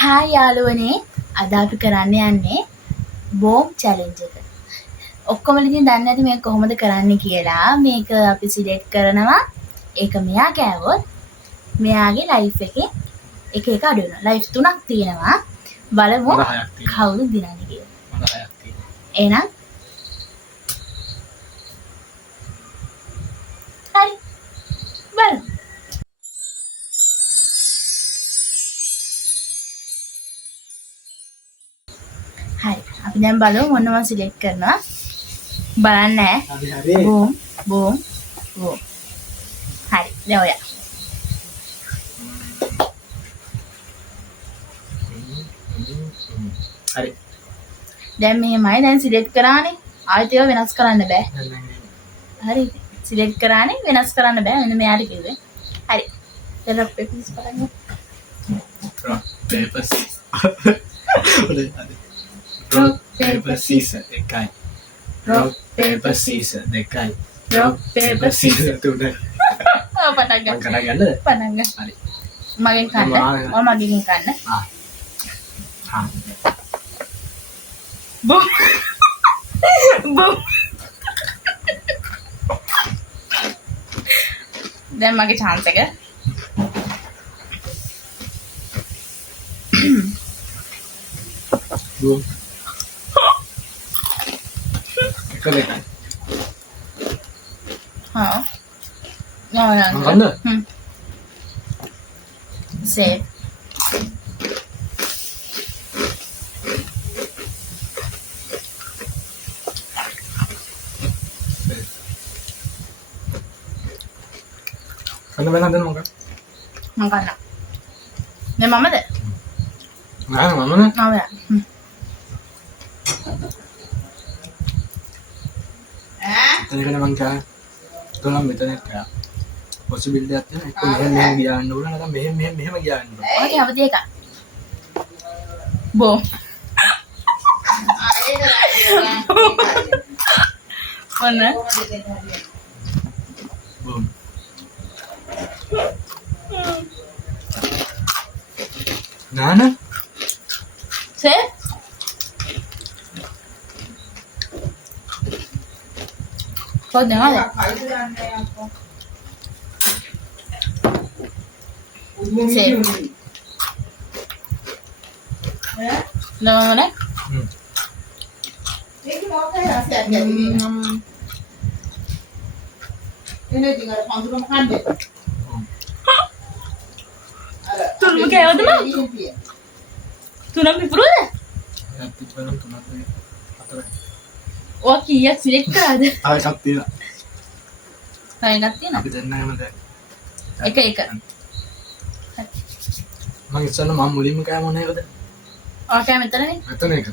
Hi යාළුවනේ අද අපි කරන්න යන්නේ බෝම් චැලෙන්ජ් එක. ඔක්කොම ඉතින් දන්නේ නැති මේක කොහොමද කරන්න කියලා. මේක අපි සිලෙක්ට් කරනවා. ඒක මෙයා කෑවොත් මෙයාගේ ලයිෆ් එකේ එක එක අඩු වෙනවා. ලයිෆ් 3ක් තියෙනවා. බලමු කවුද දිනන්නේ කියලා. මම 6ක් තියෙනවා. එහෙනම් හරි. බලමු. හරි. අපි දැන් බලමු මොනවා මම සිලෙක්ට් කරනවා. බලන්න ඈ. හරි. බෝම් බෝම් බෝම්. හරි. දැන් ඔයා. හරි. දැන් මෙහෙමයි දැන් සිලෙක්ට් කරානේ. ආයෙත් ඒවා වෙනස් කරන්න බෑ. හරි. සිලෙක්ට් කරානේ වෙනස් කරන්න බෑ. මෙන්න මෙයාට කිව්වේ. හරි. දැන් රොක් පේපර් සීසර් බලන්න. rock paper scissors rock paper scissors එකයි rock paper scissors දෙකයි rock paper scissors තුන පටන් ගන්න. කරා ගන්නද? පටන් ගන්න. හරි. මගෙන් කන්න. මම මගෙන් කන්න. හා බොම් බොම්. දැන් මගේ chance එක. boom එක දෙකයි හා. නෑ ගන්න සේව්. කන්න බෑ නේද මොකක් මම කන්න. දැන් මමද? නෑ මමනේ නෑ. එතනකට මං කෑ තොලම් මෙතන කෑ පොසිබිලිටි එකක් තියෙනවා එක්ක මෙහෙම ගියාන්න ඕන නැත්නම් මෙහෙම ගියාන්න ඕන ඔකේ අවදි එක. බෝම්. ඔන්න. boom නාන සේව්. කොහොමද නේද? සේව්. නෝනේ. තුනම කෑවද මම? තුනම පිපුරුද? එකක් තිබ්බනම් තුනක් නේ හතරයි ඔය කීයක් සිලෙක්ට් කරාද? ආ එකක් තියෙනවා තව එකක් තියෙනවා. අපි දෙන්නම දැන් එක එක. මම ඉස්සෙල්ලා මම මුලින්ම කෑ මොන එකද? ඔය කෑ මෙතනනේ. මෙතන එක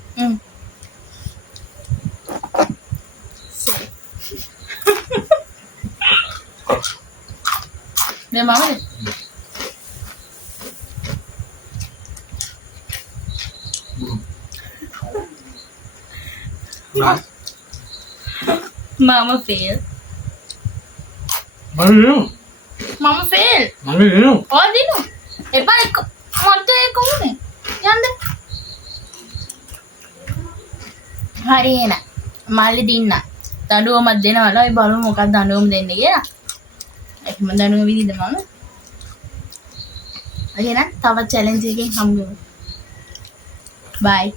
දැන් මමද? boom මම ෆේල්. මම මම ෆේල්. නෝ ඔය දිනු. එපා එක මට ඒක උනේ. යන්න. හරි එන. මල්ලි දින්න. දඬුවමක් දෙනවලු. ඒ බලමු මොකක්ද දඬුවම දෙන්නේ කියලා. එහෙම දඬුවම විදිහද මම? එහෙනම් තවත් චැලෙන්ජ් එකකින් හම්බ වෙමු. බයි.